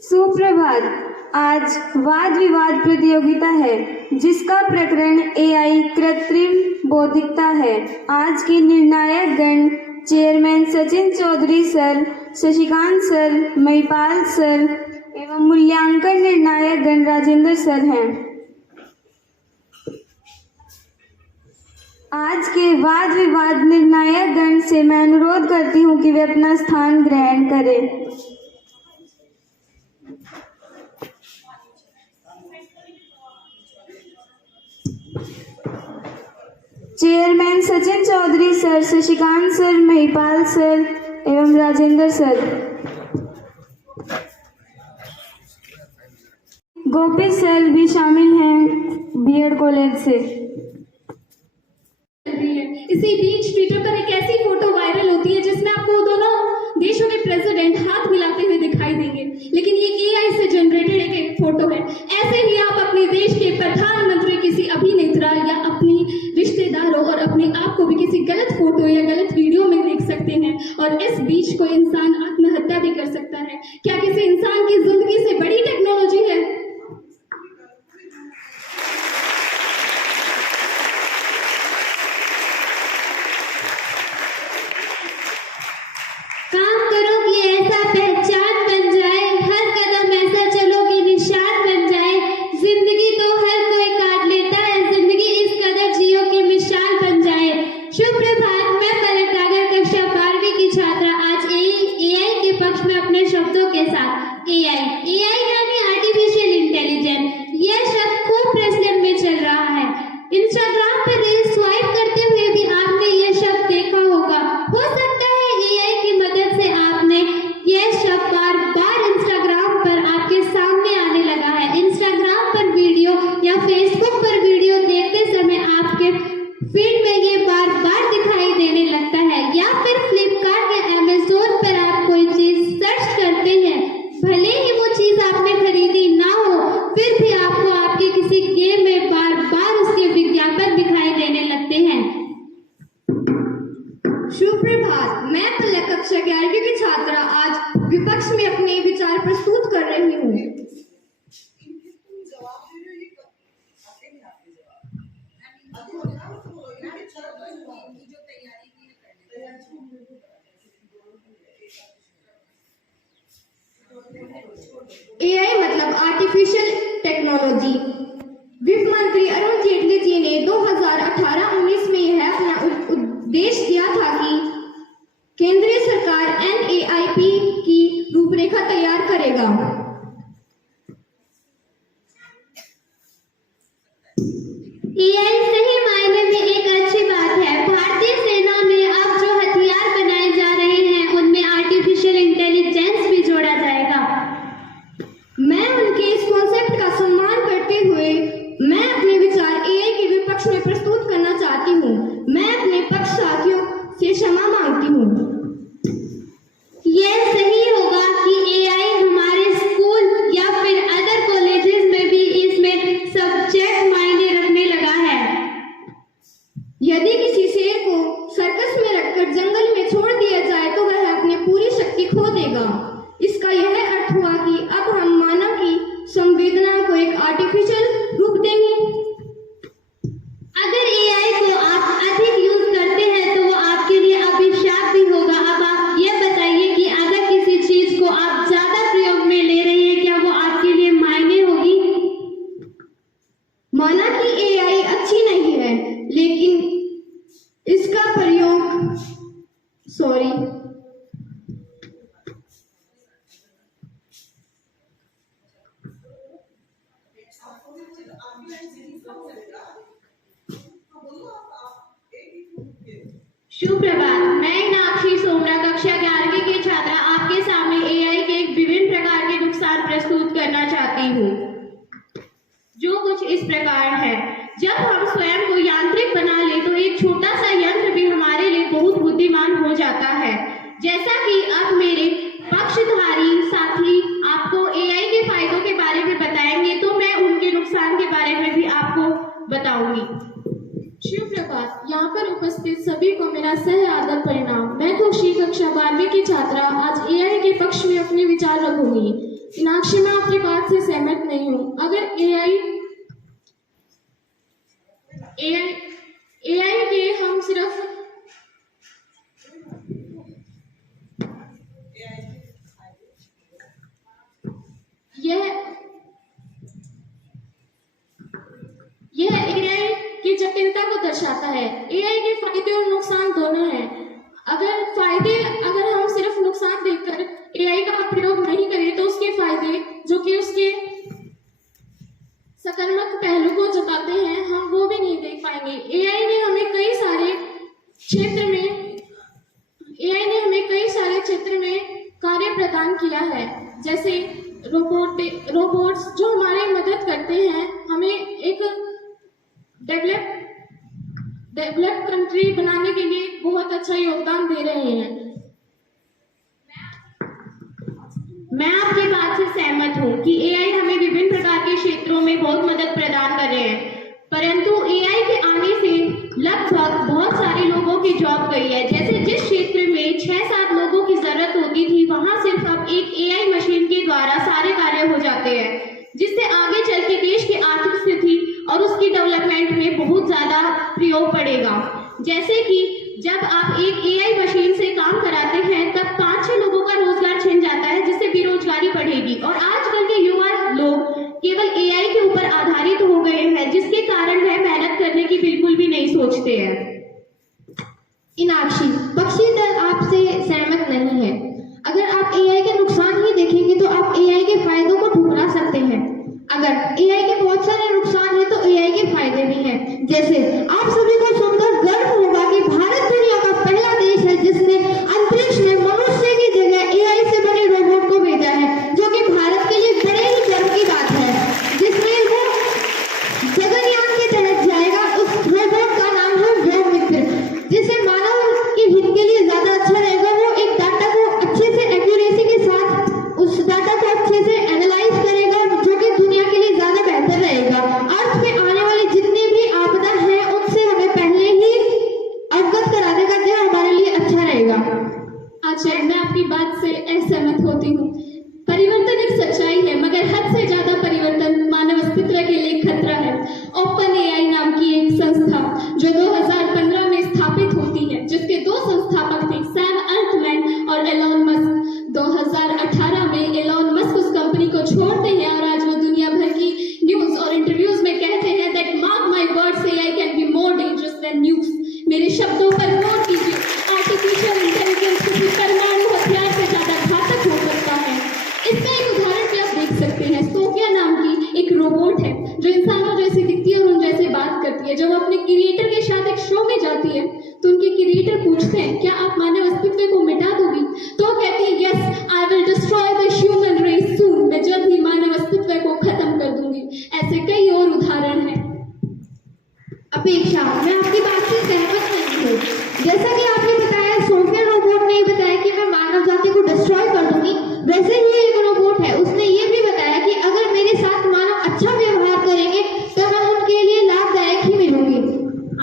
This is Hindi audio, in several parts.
सुप्रभात। आज वाद विवाद प्रतियोगिता है जिसका प्रकरण एआई कृत्रिम बौद्धिकता है। आज के निर्णायक गण chairman Sachin Chaudhary sir, Shashikant sir, Mahipal sir एवं मूल्यांकन निर्णायक गण राजेंद्र सर हैं। आज के वाद विवाद निर्णायक गण से मैं अनुरोध करती हूँ कि वे अपना स्थान ग्रहण करें। Chairman Sachin Chaudhary sir, Shashikant sir, Mahipal sir एवं राजेंद्र सर। गोपी सर भी शामिल हैं बीएड कॉलेज से। इसी बीच ट्विटर पर एक ऐसी फोटो वायरल होती है जिसमें आपको दोनों देशों के प्रेसिडेंट हाथ मिलाते हुए दिखाई देंगे, लेकिन ये एआई से जनरेटेड एक फोटो है। ऐसे ही आप अपने देश के प्रधानमंत्री, किसी अभिनेता या अपनी रिश्तेदारों और अपने आप को भी किसी गलत फोटो या गलत वीडियो में देख सकते हैं और इस बीच कोई इंसान आत्महत्या भी कर सकता है। क्या किसी इंसान की जिंदगी से बड़ी टेक्नोलॉजी है? काम करो कि ऐसा पहचान बन जाए, हर कदम ऐसा चलो कि निशान बन जाए। जिंदगी तो हर कोई काट लेता है, जिंदगी इस कदर जियो कि मिसाल बन जाए। शुभ प्रभात। मैं पलटागर कक्षा 12वीं की छात्रा आज एआई के पक्ष में अपने शब्दों के साथ एआई यानी आर्टिफिशियल इंटेलिजेंस, यह शब्द खूब प्रचलन में चल रहा है। इंस्टाग्राम पर रील स्वाइप करते हुए भी आपने यह शब्द देखा होगा। हो सकता है एआई की मदद से आपने यह शब्द बार बार इंस्टाग्राम पर आपके सामने आने लगा है। इंस्टाग्राम पर वीडियो या फेसबुक पर वीडियो देखते समय आपके फीड में ये बार बार दिखाई देने लगता है, या फिर फ्लिपकार्ट या अमेजोन पर आप कोई चीज सर्च करते हैं, भले ही वो चीज आपने खरीदी ना हो, फिर भी आपको आपके किसी गेम में बार बार उसके विज्ञापन दिखाई देने लगते हैं। शुभ प्रभात। मैं कक्षा 11वीं की छात्रा आज विपक्ष में अपने विचार प्रस्तुत कर रही हूँ। एआई मतलब आर्टिफिशियल टेक्नोलॉजी। वित्त मंत्री अरुण जेटली जी ने 2018-19 में यह अपना उद्देश्य दिया था कि केंद्रीय सरकार एनएआईपी की रूपरेखा तैयार करेगा। एआई सही मायने में एक अच्छी बात है। भारतीय सेना में अब जो हथियार बनाए जा रहे हैं उनमें आर्टिफिशियल इंटेलिजेंस भी जोड़ा जाएगा। मैं उनके इस कॉन्सेप्ट का सम्मान करते हुए मैं अपने विचार एआई के विपक्ष में प्रस्तुत करना चाहती हूँ। मैं अपने पक्ष साथियों से क्षमा मांगती हूँ। यह सही होगा कि एआई हमारे स्कूल या फिर अदर कॉलेजेस में भी इसमें सब्जेक्ट मायने रखने लगा है। यदि किसी शेर को सर्कस में रखकर जंगल में छोड़ दिया जाए तो वह अपनी पूरी शक्ति खो देगा। इसका यह अर्थ हुआ कि अब हम मानव की संवेदना को एक आर्टिफिशियल रूप देंगे। अगर एआई को आप अधिक यूज करते हैं तो वो आपके लिए अभिशाप भी होगा। अब आप ये बताइए कि अगर किसी चीज को आप ज्यादा प्रयोग में ले रहे हैं, क्या वो आपके लिए मायने होगी? माना कि एआई अच्छी नहीं है, लेकिन इसका प्रयोग शुभ प्रभात। मैं मीनाक्षी सोमरा कक्षा 11वीं की छात्रा आपके सामने एआई के विभिन्न प्रकार के नुकसान प्रस्तुत करना चाहती हूँ, जो कुछ इस प्रकार है। जब हम स्वयं को यांत्रिक बना ले तो एक छोटा सा यंत्र भी हमारे लिए बहुत बुद्धिमान हो जाता है। जैसा कि अब मेरे पक्षधारी साथी आपको एआई के फायदों के बारे में बताएंगे, तो मैं उनके नुकसान के बारे में भी आपको बताऊंगी। शुभ प्रभात। यहाँ पर उपस्थित सभी को मेरा सह आदर परिणाम। मैं खुशी कक्षा 12वीं की छात्रा आज एआई के पक्ष में अपने विचार विचार रखूंगी। मीनाक्षी, मैं आपकी बात से सहमत नहीं हूँ। अगर एआई के हम सिर्फ यह एआई की जटिलता को दर्शाता है। एआई के फायदे और नुकसान दोनों हैं। अगर हम सिर्फ नुकसान देखकर एआई का प्रयोग नहीं करें तो उसके फायदे, जो कि उसके सकारात्मक पहलू को जताते हैं, हम वो भी नहीं देख पाएंगे। एआई ने हमें कई सारे क्षेत्र में कार्य प्रदान किया है, जैसे रोबोट्स जो हमारी मदद करते हैं, हमें एक डेवलप कंट्री बनाने के लिए बहुत अच्छा योगदान दे रहे हैं। मैं आपकी बात से सहमत हूँ कि एआई हमें विभिन्न प्रकार के क्षेत्रों में बहुत मदद प्रदान कर रहे हैं, परंतु एआई के आने से लगभग बहुत सारे लोगों की जॉब गई है। जैसे जिस क्षेत्र में 6-7 लोगों की जरूरत होती थी, वहां सिर्फ अब एक एआई मशीन के द्वारा सारे कार्य हो जाते हैं, जिससे आगे चल के देश की आर्थिक स्थिति और उसकी डेवलपमेंट में बहुत ज्यादा प्रयोग पड़ेगा। जैसे कि जब आप एक एआई मशीन से काम कराते हैं, तब 5-6 लोगों का रोजगार छिन जाता है, जिससे बेरोजगारी बढ़ेगी। और आजकल के युवा लोग केवल एआई के ऊपर आधारित हो गए हैं, जिसके कारण वह मेहनत करने की बिल्कुल भी नहीं सोचते हैं। मीनाक्षी, पक्षी दल आपसे सहमत नहीं है। अगर आप एआई के नुकसान ही देखेंगे तो आप एआई के फायदों को ठुकरा सकते हैं। अगर एआई के बहुत सारे नुकसान हैं तो एआई के फायदे भी हैं। जैसे आप सभी को सुनकर गर्व होगा कि भारत दुनिया का पहला देश है जिसने अंतरिक्ष में मनुष्य की जगह एआई से बने रोबोट को भेजा है, जो कि भारत के लिए बड़े ही गर्व की बात है। जिसमें वो गगनयान के तहत जाएगा। उस रोबोट का नाम है व्योम मित्र, जिससे मानव के हित के लिए ज्यादा अच्छा रहेगा। वो एक डाटा को अच्छे से एक्यूरेसी के साथ उस डाटा को अच्छे से एनालाइज करेगा, जो कि दुनिया के लिए ज्यादा बेहतर रहेगा। अर्थ पे आने वाली जितनी भी आपदा है उनसे हमें पहले ही अवगत करा देगा, जो हमारे लिए अच्छा रहेगा। आचार्य, मैं आपकी बात से असहमत होती हूँ। परिवर्तन एक सच्चाई है, मगर हद से ज्यादा परिवर्तन मानव अस्तित्व के लिए खतरा है। ओपन एआई नाम की एक संस्था जो 2015 में स्थापित होती है, जिसके 2 संस्थापक थे, सैम अल्टमैन और एलोन मस्क। 2018 में एलोन मस्क उस कंपनी को छोड़ते हैं और आज वो दुनिया भर की न्यूज और इंटरव्यूज में कहते हैं that mark my words, AI can be more dangerous than news. मेरे शब्दों पर गौर कीजिए, आर्टिफिशियल इंटेलिजेंस किसी परमाणु हथियार से ज्यादा घातक हो सकता है। इसका एक उदाहरण भी आप देख सकते हैं। सोफिया नाम की एक रोबोट है जो इंसानों जैसी दिखती है और उन जैसे बात करती है। जब वो अपने क्रिएटर के साथ एक शो में जाती है तो उनके क्रिएटर पूछते हैं, क्या आप मानव अस्तित्व को मिटा दोगी? तो वो कहती है, yes, I will destroy the human race soon. मैं जल्द ही मानव अस्तित्व को खत्म कर दूंगी। ऐसे कई और उदाहरण हैं। अपेक्षा, मैं आपकी बात से सहमत नहीं हूँ। जैसा कि आपने बताया, सोफिया रोबोट ने बताया कि मैं मानव जाति को डिस्ट्रॉय कर दूंगी, वैसे ही एक रोबोट है, उसने ये भी बताया कि अगर मेरे साथ मानव अच्छा व्यवहार करेंगे तो मैं उनके लिए लाभदायक ही मिलूंगी।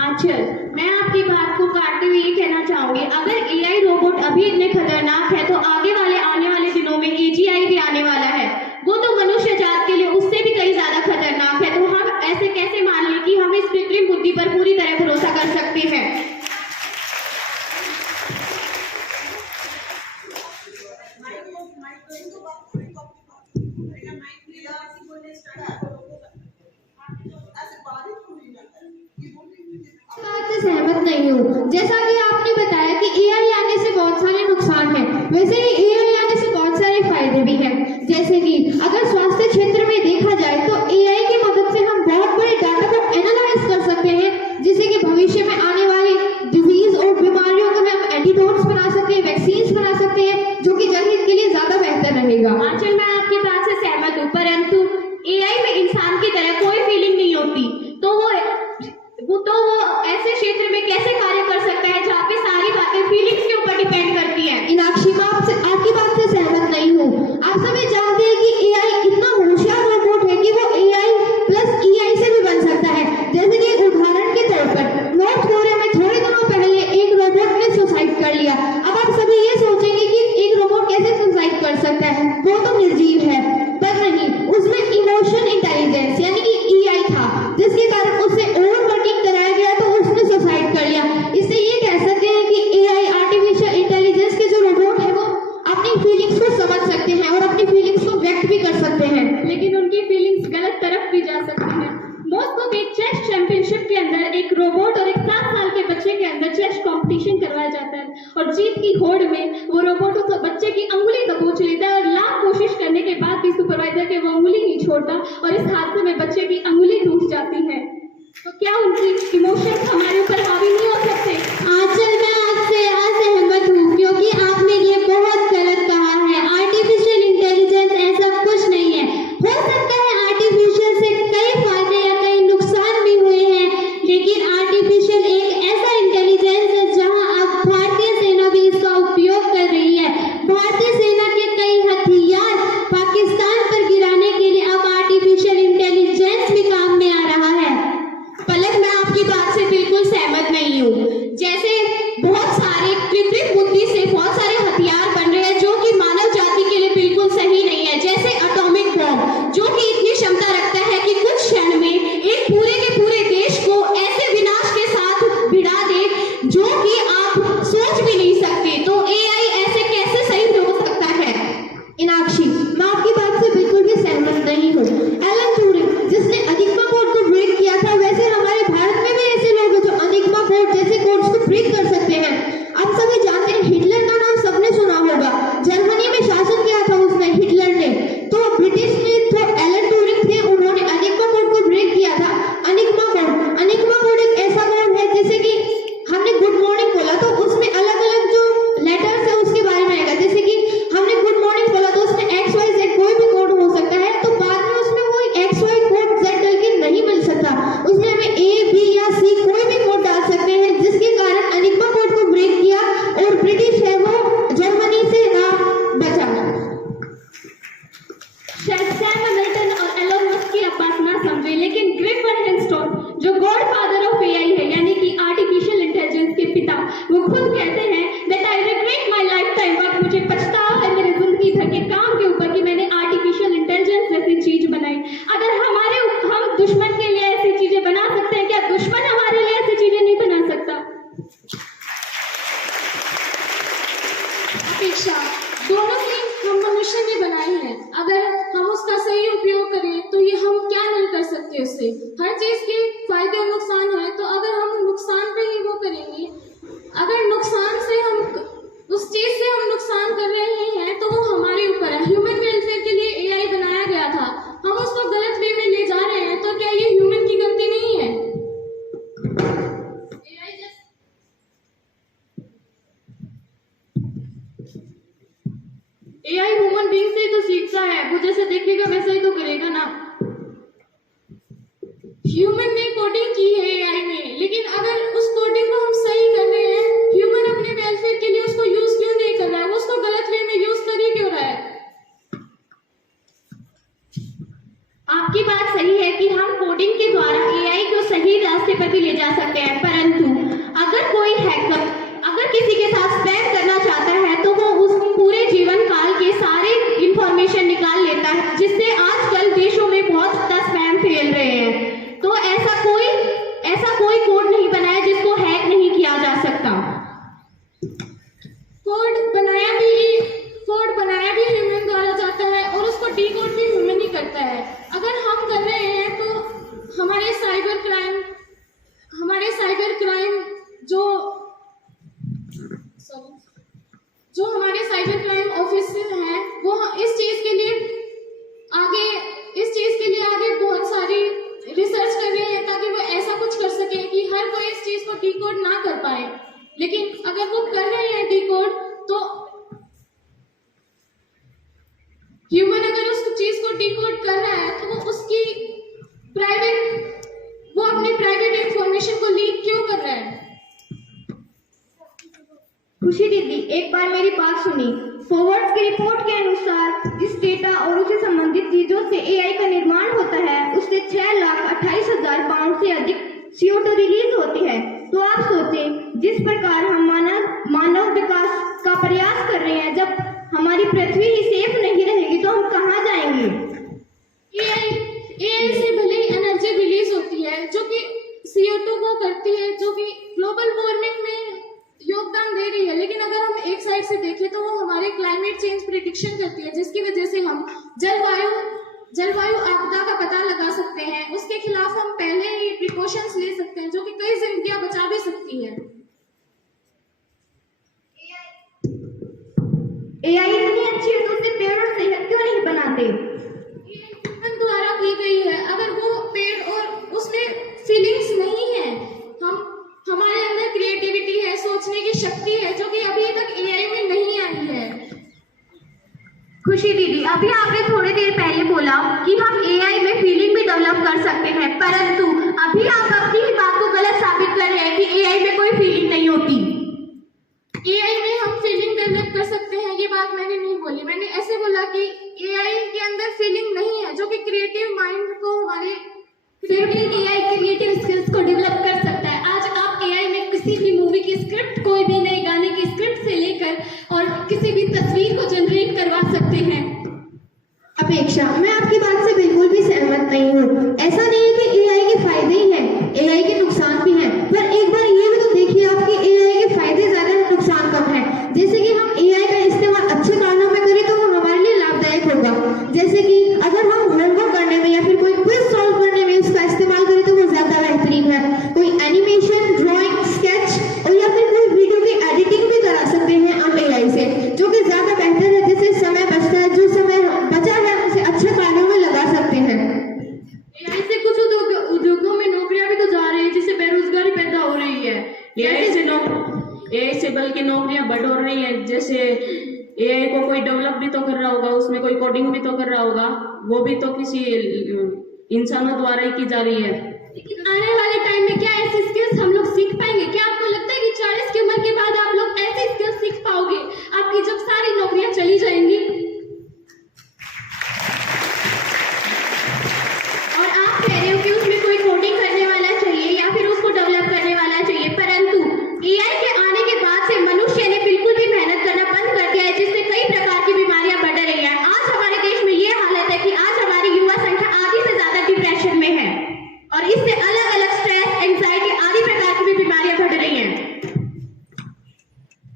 आचल, मैं आपकी बात को काटते हुए ये कहना चाहूंगी, अगर एआई रोबोट अभी इतने खतरनाक है तो आने वाले दिनों में एजीआई भी आने वाला है। वो तो मनुष्य जात के लिए उससे भी कई ज्यादा खतरनाक है। तो हम ऐसे कैसे मान लें कि हम इस कृत्रिम बुद्धि पर पूरी तरह भरोसा कर सकते हैं? बात से सहमत नहीं हूँ। जैसा कि आपने बताया कि एआई आने से बहुत सारे नुकसान हैं, वैसे ही एआई आने से बहुत सारे फायदे भी हैं। जैसे कि अगर स्वास्थ्य क्षेत्र में देखा जाए तो एआई की मदद से हम बहुत बड़े डाटा को एनालाइज कर सकते हैं, जिससे कि भविष्य में आने वाली डिजीज और बीमारियों को हम एंटीडोट्स बना सकते हैं, वैक्सीन्स बना सकते हैं, जो कि जनहित के लिए ज्यादा बेहतर रहेगा। आंचल, मैं आपकी बात से सहमत हूँ, परंतु एआई में इंसान की तरह कोई फीलिंग नहीं होती। तो वो ऐसे क्षेत्र में कैसे कार्य कर सकता है जहाँ पे सारी बातें फीलिंग्स के ऊपर डिपेंड करती है? मीनाक्षी, मैं आपकी करके वो उंगली नहीं छोड़ता और इस हादसे में बच्चे की अंगुली टूट जाती है, तो क्या उनकी इमोशंस हमारे ऊपर हावी नहीं हो सकते? आंचल, मैं आपसे असहमत हूँ क्योंकि आपने ये बहुत गलत कहा है। आर्टिफिशियल इंटेलिजेंस ऐसा कुछ नहीं है। हो सकता है आर्टिफिशियल से कई फायदे या कई नुकसान भी हुए हैं, लेकिन आर्टिफिशियल एक ऐसा इंटेलिजेंस है जहां अब भारतीय सेना भी इसका उपयोग कर रही है। भारतीय सेना के कई हथियार पाकिस्तान पर गिराने के लिए अब आर्टिफिशियल इंटेलिजेंस भी काम में आ रहा है। पलक, मैं आपकी बात से बिल्कुल सहमत नहीं हूँ। जैसे बहुत सारे कृत्रिम बुद्धि से बहुत सारे हथियार बन रहे हैं जो कि मानव जाति के लिए बिल्कुल सही नहीं है, जैसे एटॉमिक बॉम्ब, जो कि इतनी क्षमता रखता है कि कुछ क्षण में एक पूरे के पूरे देश को ऐसे विनाश के साथ भिड़ा दे जो कि आप सोच भी नहीं सकते। तो एआई ऐसे कैसे सही हो सकता है? इनाक्षी, मैं आपकी बात से बिल्कुल भी सहमत नहीं हूँ। एलन ट्यूरिंग जिसने एनिग्मा कोड को ब्रेक किया था, वैसे हमारे भारत में भी ऐसे लोग हैं जो एनिग्मा कोड जैसे कोड्स को ब्रेक कर सकते हैं। आप सभी जानते हैं, हिटलर का नाम सबने सुना होगा। जर्मनी में शासन किया था उसने, हिटलर ने। तो ब्रिटिश में जो एलन ट्यूरिंग थे, उन्होंने एनिग्मा कोड को ब्रेक किया था। एनिग्मा कोड एक ऐसा कोड है, जैसे कि हमने गुड मॉर्निंग बोला तो उसमें अलग अलग जो लेटर्स है उसके बारे में आएगा। जैसे कि हमने गुड मॉर्निंग बोला तो उसमें XYZ कोई भी कोड हो सकता है, तो बाद में उसमें वो XY कोड Z डल के नहीं मिल सकता, उसमें हमें A, B या C कोई भी कोड डाल सकते हैं, जिसके कारण एनिग्मा कोड को ब्रेक किया और ब्रिटिश है वो जर्मनी से ना बचा। शायद सैम हैमिल्टन और एलन मस्क की आप बात ना समझे, लेकिन ग्रिफिन हिल्सटोन जो गॉडफादर ऑफ एआई है, यानी कि आर्टिफिशियल इंटेलिजेंस के पिता, वो खुद कहते हैं that I regret my life time work, मुझे पछतावा है मेरे जिंदगी भर के काम के ऊपर कि मैंने आर्टिफिशियल इंटेलिजेंस जैसी चीज बनाई। अगर हम दुश्मन के लिए ऐसी चीजें बना सकते हैं, क्या दुश्मन हमारे लिए ऐसी चीजें नहीं बना सकता? अपेक्षा दोनों ही हम मनुष्य ने बनाई है। अगर हम उसका सही उपयोग करें तो ये हम क्या नहीं कर सकते उससे। हर चीज के फायदे और नुकसान है, तो अगर हम नुकसान पे ही वो करेंगे, अगर नुकसान से हम उस चीज से हम नुकसान कर रहे हैं तो वो हमारे ऊपर है। ह्यूमन वेलफेयर के लिए एआई बनाया गया था, हम उसको गलत वे में ले जा रहे हैं, तो क्या ये ह्यूमन की गलती नहीं है? एआई ह्यूमन बीइंग से ही तो सीखता है, वो जैसे देखेगा वैसा ही तो करेगा ना। ह्यूमन ने कोडिंग की है एआई में, लेकिन अगर उस कोडिंग को हम सही कर रहे हैं, ह्यूमन अपने वेलफेयर के लिए उसको यूज क्यों नहीं कर रहा है? वो उसको गलत वे में यूज कर ही क्यों रहा है? आपकी बात सही है कि हम कोडिंग के द्वारा एआई को सही रास्ते पर भी ले जा सकते हैं, परंतु अगर कोई हैकर अगर किसी के साथ स्पैम करना चाहता है तो वो उसको पूरे जीवन काल के सारे इंफॉर्मेशन निकाल लेता है, जिससे आजकल देशों में बहुत ज्यादा स्पैम फैल रहे हैं। तो ऐसा कोई कोड नहीं बना है जिसको हैक नहीं किया जा सकता। कोड बनाया भी ह्यूमन द्वारा जाता है और उसको डीकोड भी ह्यूमन ही करता है। अगर हम कर रहे हैं तो हमारे साइबर क्राइम जो हमारे साइबर क्राइम ऑफिसर हैं, वो इस चीज के लिए आगे बहुत सारी रिसर्च कर रहे हैं ताकि वो ऐसा कुछ कर सके कि हर कोई इस चीज को डीकोड ना कर पाए। लेकिन अगर वो कर रहे हैं डीकोड, तो ह्यूमन अगर उस चीज को डीकोड कर रहा है तो वो अपने प्राइवेट इंफॉर्मेशन को लीक क्यों कर रहा है? खुशी दीदी, एक बार मेरी बात सुनी। फॉरवर्ड की रिपोर्ट के अनुसार जिस डेटा और उससे संबंधित चीजों से एआई का निर्माण होता है, उससे 6,28,000 पाउंड से अधिक CO2 रिलीज होती है। तो आप सोचें, जिस प्रकार हम मानव विकास का प्रयास कर रहे हैं, जब हमारी पृथ्वी ही सेफ नहीं रहेगी तो हम कहाँ जाएंगे? एआई से भले ही एनर्जी रिलीज होती है जो कि CO2 को करती है, जो कि ग्लोबल वार्मिंग में योगदान दे रही है, लेकिन अगर हम एक साइड से देखें तो वो हमारे क्लाइमेट चेंज प्रिडिक्शन करती है, जिसकी वजह से हम जलवायु आपदा का पता लगा सकते हैं। उसके खिलाफ हम पहले ही प्रिकॉशंस ले सकते हैं, जो कि कई जिंदगियां बचा भी सकती है। एआई इतनी अच्छी है तो उससे पेड़ और सेहत क्यों नहीं बनाते? अभी आपने थोड़ी देर पहले बोला कि हम एआई में फीलिंग भी डेवलप कर सकते हैं, परंतु अभी आप अपनी ही बात को गलत साबित कर रहे हैं कि एआई में कोई फीलिंग नहीं होती। एआई में हम फीलिंग डेवलप कर सकते हैं, ये बात मैंने नहीं बोली। मैंने ऐसे बोला कि एआई के अंदर फीलिंग नहीं है, जो कि क्रिएटिव माइंड को हमारे फिर भी एआई क्रिएटिव स्किल्स को डेवलप कर सकता है। आज आप एआई में किसी भी मूवी की स्क्रिप्ट, कोई भी नए गाने की स्क्रिप्ट से लेकर और किसी भी तस्वीर को जनरेट करवा सकते हैं। अपेक्षा, मैं आपकी बात से बिल्कुल भी सहमत नहीं हूँ। ऐसा नहीं है कि एआई के फायदे ही हैं, एआई के नुकसान भी हैं, पर एक बार ये भी तो देखिए आप कि एआई के फायदे ज्यादा है, नुकसान कम है। जैसे कि हम एआई का इस्तेमाल अच्छे कामों में करें तो वो हमारे लिए लाभदायक होगा। जैसे कि अगर हम होमवर्क करने में या फिर कोई क्विज सॉल्व करने में इसका इस्तेमाल करें तो वो ज्यादा बेहतरीन है। कोई एनिमेशन, ड्राइंग, स्केच और या फिर कोई वीडियो की एडिटिंग भी करा सकते हैं हम एआई से, जो कि ज्यादा बेहतर है। जिससे समय बचता है, जो समय बचा है उसे अच्छे कार्यों में लगा सकते हैं। एआई से कुछ उद्योगों में नौकरियां भी तो जा रही है, जिससे बेरोजगारी पैदा हो रही है। एआई से बल्कि नौकरियां बढ़ हो रही है। जैसे एआई को कोई डेवलप भी तो कर रहा होगा, उसमें कोई कोडिंग भी तो कर रहा होगा, वो भी तो किसी इंसानों द्वारा ही की जा रही है। लेकिन आने वाले टाइम में क्या ऐसी स्किल्स हम लोग सीख पाएंगे? क्या आपको लगता है कि 40 की उम्र के बाद आप लोग ऐसी स्किल्स सीख पाओगे आपकी जब सारी नौकरियां चली जाएंगी? और आप कह रहे हो कि उसमें कोई कोडिंग करने वाला चाहिए या फिर उसको डेवलप करने वाला चाहिए, परंतु एआई के आने के बाद से मनुष्य ने बिल्कुल भी मेहनत करना बंद कर दिया है, जिससे कई प्रकार की बीमारियां बढ़ रही हैं। आज हमारे देश में ये हालत है कि आज हमारी युवा संख्या आधी से ज्यादा डिप्रेशन में है और इससे अलग अलग स्ट्रेस, एंजाइटी आदि प्रकार की भी बीमारियां बढ़ रही हैं।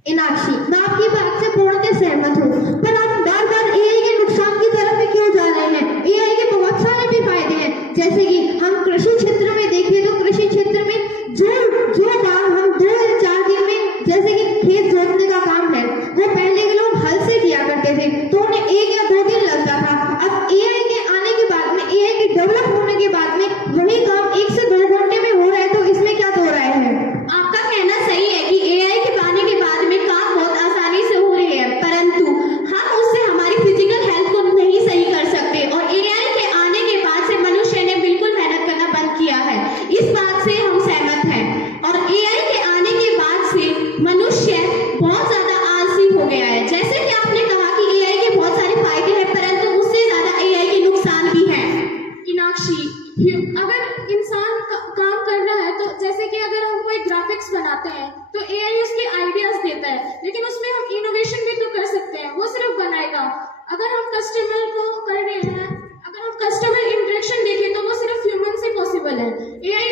इनाक्षी, मैं आपकी बात से पूर्णतः सहमत हूँ, पर आप बार बार एआई के नुकसान की तरफ में क्यों जा रहे हैं? एआई के बहुत सारे भी फायदे हैं। जैसे कि हम कृषि क्षेत्र में देखें तो कृषि क्षेत्र में जो काम हम 2 या 4 दिन में, जैसे कि खेत जोतने का काम है, वो पहले के लोग हल से किया करते थे तो उन्हें 1 या 2 दिन लगता था। अब एआई के आने के बाद में, एआई के डेवलप होने के बाद में वही काम 1 से 2 घंटे में हो रहा है, तो इसमें क्या हो रहा है? आपका कहना सही है कि एआई के आने के बाद में काम बहुत आसानी से हो रही है, परंतु हम उससे हमारी फिजिकल हेल्थ को नहीं सही कर सकते और एआई के आने के बाद से मनुष्य ने बिल्कुल मेहनत करना बंद किया है। इस बात से हम सहमत हैं और एआई के आने के बाद से मनुष्य बहुत ज्यादा आलसी हो गया है। जैसे कि आपने कहा कि एआई के बहुत सारे फायदे हैं, परंतु उससे ज्यादा एआई के नुकसान भी हैं। इनाक्षी, अगर इंसान काम कर रहा है तो जैसे कि अगर हम कोई ग्राफिक्स बनाते हैं तो एआई उसके आइडियाज देता है, लेकिन उसमें हम इनोवेशन भी तो कर सकते हैं, वो सिर्फ बनाएगा। अगर हम कस्टमर को कर रहे हैं, अगर हम कस्टमर इंटरेक्शन देखें तो वो सिर्फ ह्यूमन से पॉसिबल है। एआई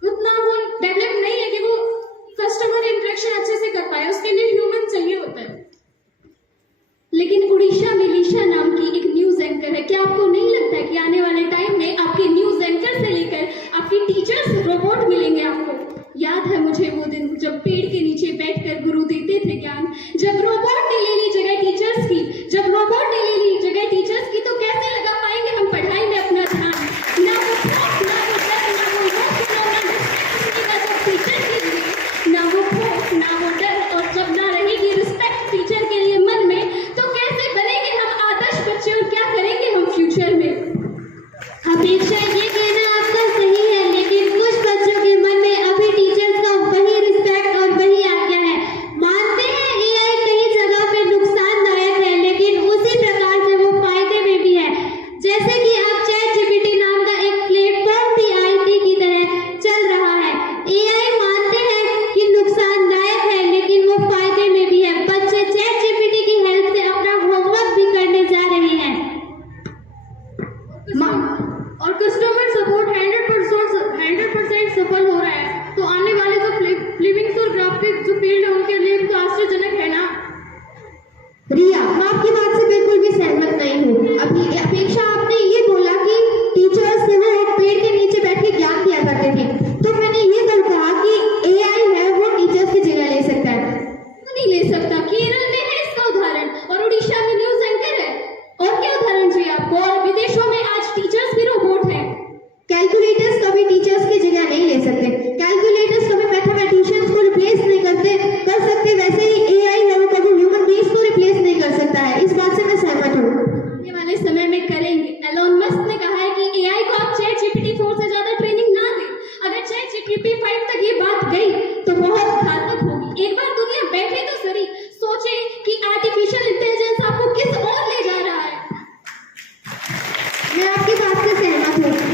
उतना वो डेवलप नहीं है कि वो कस्टमर इंटरेक्शन अच्छे से कर पाए, उसके लिए ह्यूमन चाहिए होता है। लेकिन उड़ीसा में लीशा नाम की एक न्यूज एंकर है। क्या आपको नहीं लगता है कि आने वाले टाइम में आपके न्यूज एंकर से लेकर आपकी टीचर्स रोबोट मिलेंगे आपको? याद है मुझे वो दिन जब पेड़ के नीचे बैठकर गुरु देते थे ज्ञान, जब रोबोट ने ले ली जगह टीचर्स की, जब रोबोट ने ले ली जगह टीचर्स की, तो कैसे लगा पाएंगे हम पढ़ाई में अपना ध्यान? ना वो खौफ, ना वो डर, ना वो इमोशन, ना रिस्पेक्ट टीचर के लिए, ना वो खौफ, ना वो डर, और जब ना रहेगी रिस्पेक्ट टीचर के लिए मन में, तो कैसे बनेंगे हम आदर्श बच्चे और क्या करेंगे हम फ्यूचर में? अपेक्षा, ये कहना आपका सही है, लेकिन कुछ बच्चों के मन में अभी टीचर्स का वही रिस्पेक्ट और वही आज्ञा है। मानते हैं एआई कई जगह पे नुकसानदायक है, लेकिन उसी प्रकार से वो फायदे में भी है। जैसे कि अब ChatGPT नाम का एक प्लेटफॉर्म भी आईटी की तरह चल रहा है। एआई मानते हैं कि नुकसानदायक है, लेकिन वो फायदे में भी है। बच्चे ChatGPT की हेल्प से अपना होमवर्क भी करने जा रहे हैं।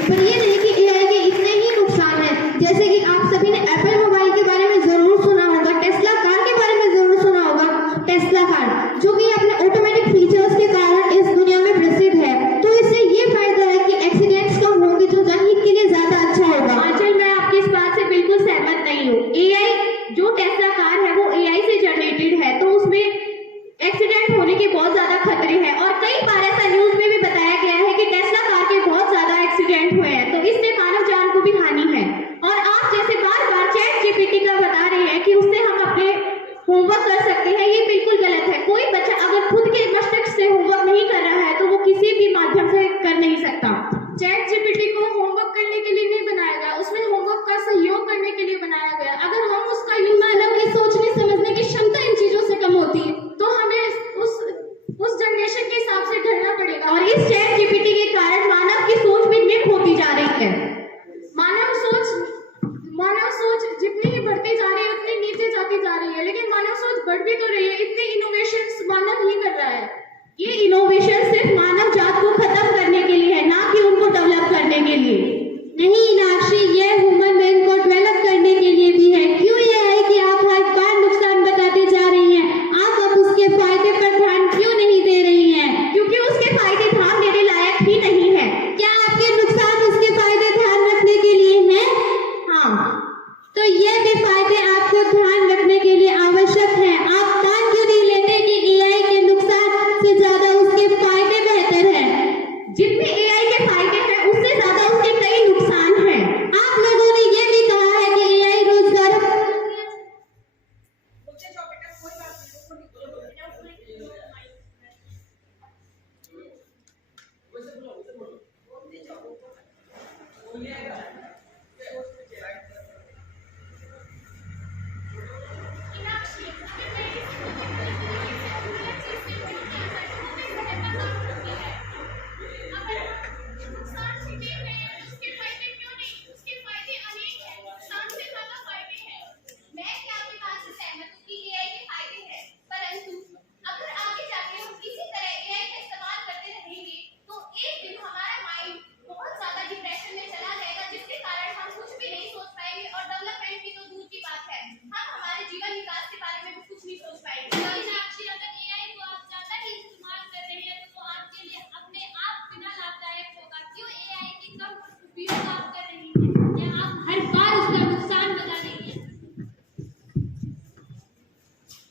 पर ये नहीं कि एआई के इतने ही नुकसान हैं। जैसे कि आप सभी ने एप्पल मोबाइल के बारे में जरूर सुना होगा, टेस्ला कार के बारे में जरूर सुना होगा। टेस्ला कार जो कि अपने ऑटोमेटिक फीचर्स के कारण इस दुनिया में प्रसिद्ध है। तो इससे ये फायदा है कि एक्सीडेंट्स कम होंगे, जो जनहित के लिए ज्यादा अच्छा होगा। आंचल, मैं आपकी इस बात से बिल्कुल सहमत नहीं हूँ। एआई जो टेस्ला कार है वो एआई से जनरेटेड है, तो उसमें एक्सीडेंट होने के बहुत ज्यादा खतरे हैं और कई बार ऐसा न्यूज में भी बताया गया है कि टेस्ला कार के बहुत ज्यादा एक्सीडेंट हुए हैं, तो इससे मानव जान को भी हानि है। और आप जैसे बार बार चैट जीपीटी का बता रहे हैं कि उससे हम अपने होमवर्क कर सकते हैं, ये बिल्कुल गलत है। कोई बच्चा अगर खुद के मस्तिष्क से होमवर्क नहीं कर रहा है तो वो किसी भी माध्यम से कर नहीं सकता। चैट जीपीटी को होमवर्क करने के लिए नहीं बनाया गया, उसमें होमवर्क का सहयोग करने के लिए बनाया गया। अगर हम उसका यूज मानव की सोचने समझने की क्षमता इन चीजों से कम होती है। तो हमें उस जनरेशन के हिसाब से ढलना पड़ेगा। और इस चैट जीपीटी के कारण मानव की सोच भी निम्न होती जा रही है। मानव सोच जितनी ही बढ़ती जा रही है उतनी नीचे जाती जा रही है, लेकिन मानव सोच बढ़ भी तो रही है। इतने इनोवेशंस मानव ही कर रहा है। ये इनोवेशन सिर्फ मानव जात को खत्म करने के लिए है, ना कि उनको डेवलप करने के लिए। नहीं मीनाक्षी, ये ह्यूमन ब्रेन को डेवलप करने के लिए भी है। क्यों ये है कि आप हर बार नुकसान बताते जा रही हैं? आप अब उसके फायदे पर ध्यान क्यों नहीं दे रही हैं? क्योंकि उसके फायदे ध्यान देने लायक ही नहीं है। क्या आपके नुकसान उसके फायदे ध्यान रखने के लिए हैं? हाँ, तो ये भी फायदे आपको ध्यान रखने के लिए आवश्यक हैं। आप मान क्यों नहीं लेते कि एआई के नुकसान से ज्यादा उसके फायदे बेहतर हैं? जितने एआई के फायदे हैं उससे ज्यादा उसके कई नुकसान हैं। आप लोगों ने ये भी कहा है कि एआई रोजगार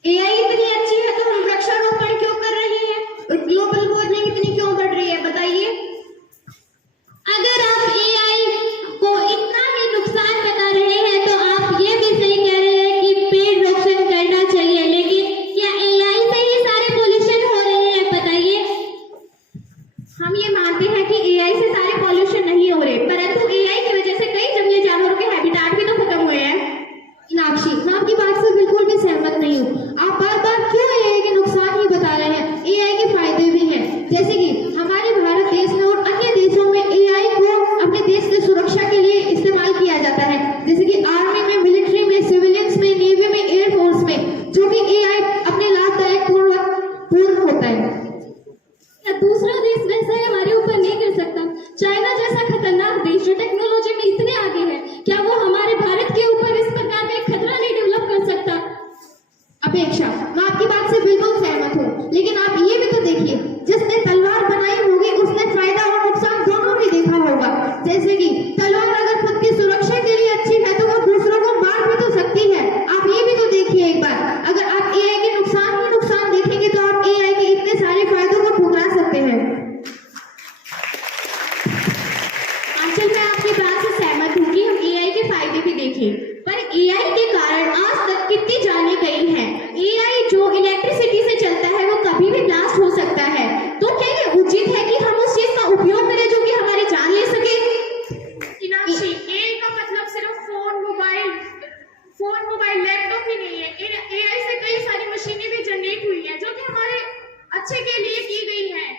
एआई इतनी अच्छी है तो हम वृक्षारोपण क्यों कर रहे हैं? ग्लोबल वार्मिंग इतनी क्यों बढ़ रही है? बताइए। अगर आप एआई को इतना ही नुकसान बता रहे हैं तो आप ये भी सही कह रहे हैं कि पेड़ रोपण करना चाहिए, लेकिन क्या एआई से ही सारे पोल्यूशन हो रहे हैं? बताइए। हम ये मानते हैं कि एआई से सारे पॉल्यूशन नहीं हो रहे, परंतु एआई की वजह से कई जंगली जानवरों के हैबिटाट भी तो खत्म हुए हैं। मीनाक्षी, मैं आपकी बात से बिल्कुल भी सहमत नहीं हूँ। आप बार बार क्यों एआई के नुकसान ही बता रहे हैं? एआई के फायदे भी हैं। जैसे कि हमारे भारत देश में और अन्य देशों में एआई को अपने देश की सुरक्षा के लिए इस्तेमाल किया जाता है। जैसे कि आर्मी में, मिलिट्री में, सिविलियंस में, नेवी में, एयरफोर्स में, जो कि एआई अपने लाभदायक पूर्ण होता है। दूसरा देश वैसा है हमारे ऊपर नहीं कर सकता। चाइना जैसा खतरनाक देश जो टेक्नोलॉजी में इतने आगे है, क्या वो हमारे भारत के ऊपर इस प्रकार का एक खतरा नहीं डेवलप कर सकता? अपेक्षा, मैं आपकी बात से बिल्कुल सहमत हूँ, लेकिन आप ये भी तो देखिए, जिसने तलवार बनाई होगी उसने फायदा और नुकसान दोनों भी देखा होगा। जैसे कि तलवार अगर खुद की सुरक्षा के लिए अच्छी है तो वो दूसरों को मार भी तो सकती है। आप ये भी तो देखिए एक बार, अगर आप एआई के नुकसान ही नुकसान देखेंगे तो आप एआई के इतने सारे फायदों को ठुकरा सकते हैं। आंचल, मैं आपकी बात से सहमत हूँ कि हम एआई के फायदे भी देखें, पर एआई के कारण आज तक कितनी जानें गई हैं। एआई जो इलेक्ट्रिसिटी से चलता है वो कभी भी ब्लास्ट हो सकता है, तो क्या ये उचित है कि हम उस चीज का उपयोग करें जो कि हमारी जान ले सके? मीनाक्षी, एआई का मतलब सिर्फ फोन, मोबाइल, लैपटॉप ही नहीं है। एआई से कई सारी मशीनें भी जनरेट हुई हैं जो कि हमारे अच्छे के लिए की गई हैं।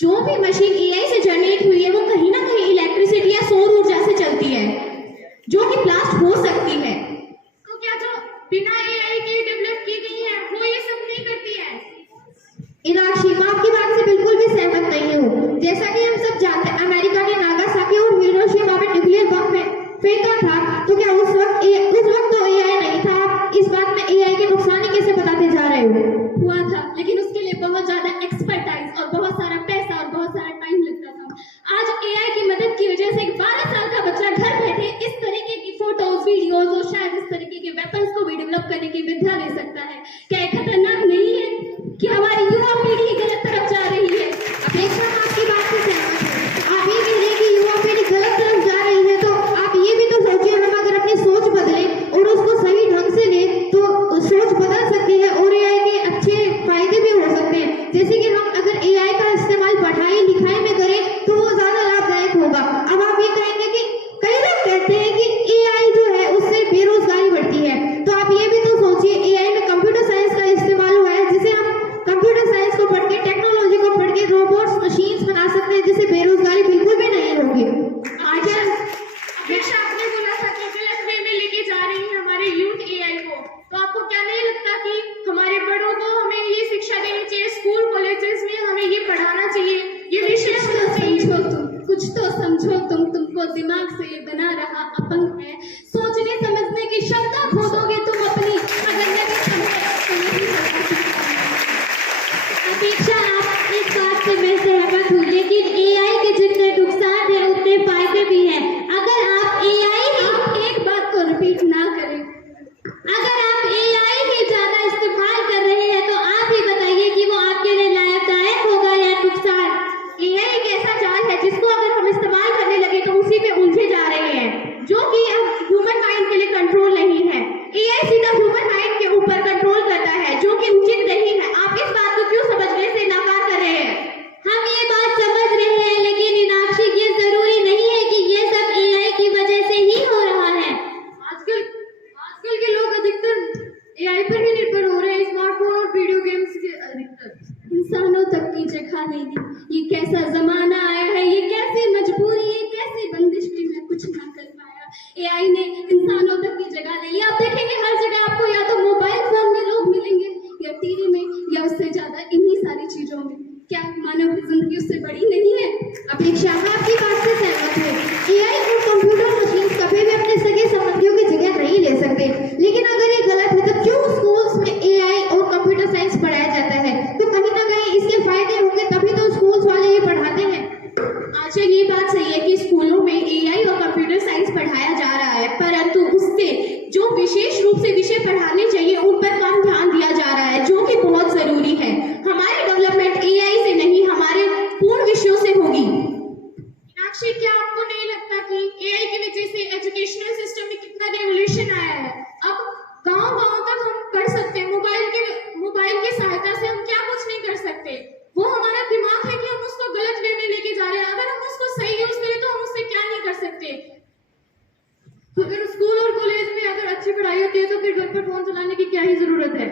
जो भी मशीन एआई से जनरेट हुई है वो कहीं ना कहीं इलेक्ट्रिसिटी या सौर ऊर्जा से चलती है, जो कि ब्लास्ट हो सकती है। तो क्या जो बिना एआई के डेवलप की गई है वो ये सब नहीं करती है? मीनाक्षी, मैं आपकी बात से बिल्कुल भी सहमत नहीं हूँ। जैसा कि हम सब जानते हैं, अमेरिका के दिमाग से बना रहा अपंग है। सोचने समझने की क्षमता खो दोगे तुम अपनी, अगर नवी क्षमता तो नहीं बता सकता। अपेक्षा आप इस बात से मैं सहमत हूँ, लेकिन एआई के जितने नुकसान है उतने फायदे भी हैं। अगर आप एक बात को रिपीट ना करें। अगर आप एआई ही ज्यादा इस्तेमाल कर रहे हैं तो आप ही बताइए कि वो आपके लिए लाभदायक होगा या नुकसान। एआई एक ऐसा जाल है जिसको अगर हम इस्तेमाल करने लगे तो उसी पे उलझे जा रहे हैं, जो कि अब ह्यूमन माइंड के लिए कंट्रोल नहीं है। एआई सीधा ह्यूमन माइंड के ऊपर कंट्रोल करता है, जो कि उचित नहीं है। आप इस बात को क्यों समझने से इनकार कर रहे हैं? हम ये बात समझ रहे हैं, लेकिन मीनाक्षी ये जरूरी नहीं है कि ये सब एआई की वजह से ही हो रहा है। आजकल के लोग अधिकतर एआई पर ही निर्भर हो रहे हैं, स्मार्टफोन और वीडियो गेम्स के अधिकतर। इंसानों तक की जगह नहीं दी। ये कैसा जमाना आया है, ये कैसी मजबूरी, ये कैसी बंदिश की मैं कुछ ना कर पाया। एआई ने इंसानों तक की जगह ले ली। आप देखेंगे हर जगह आपको या तो मोबाइल फोन में लोग मिलेंगे, या टीवी में, या उससे ज्यादा इन्हीं सारी चीजों में। क्या मानव की जिंदगी उससे बड़ी नहीं है? अपेक्षा मैं आपकी बात से सहमत हूँ। एआई और कंप्यूटर मशीन कभी भी अपने सगे संबंधियों की जगह नहीं ले सकते, लेकिन अगर ये गलत है तो क्यों स्कूल्स में एआई और कंप्यूटर साइंस पढ़ाया जाता है? तो कहीं ना कहीं इसके फायदे होंगे, तभी तो स्कूल्स वाले ये पढ़ाते हैं। आजकल ये बात सही है कि स्कूलों में एआई और कंप्यूटर साइंस पढ़ाया जा रहा है, परंतु उससे जो विशेष रूप से विषय पढ़ाने चाहिए उन पर कम ध्यान दिया जा रहा है, जो कि बहुत जरूरी है। हमारी डेवलपमेंट एआई से नहीं, हमारे पूर्ण विषयों से होगी। मीनाक्षी, क्या आपको नहीं लगता कि एआई की वजह से एजुकेशनल सिस्टम में कितना रेवोल्यूशन आया है? अब गांव-गांव तक हम पढ़ सकते हैं। मोबाइल की सहायता से हम क्या कुछ नहीं कर सकते। वो हमारा दिमाग है कि हम उसको गलत वे में लेके जा रहे हैं। अगर हम उसको सही यूज करें तो हम उससे क्या नहीं कर सकते। अगर स्कूल और कॉलेज में अगर अच्छी पढ़ाई होती है तो फिर घर पर फोन चलाने की क्या ही जरूरत है?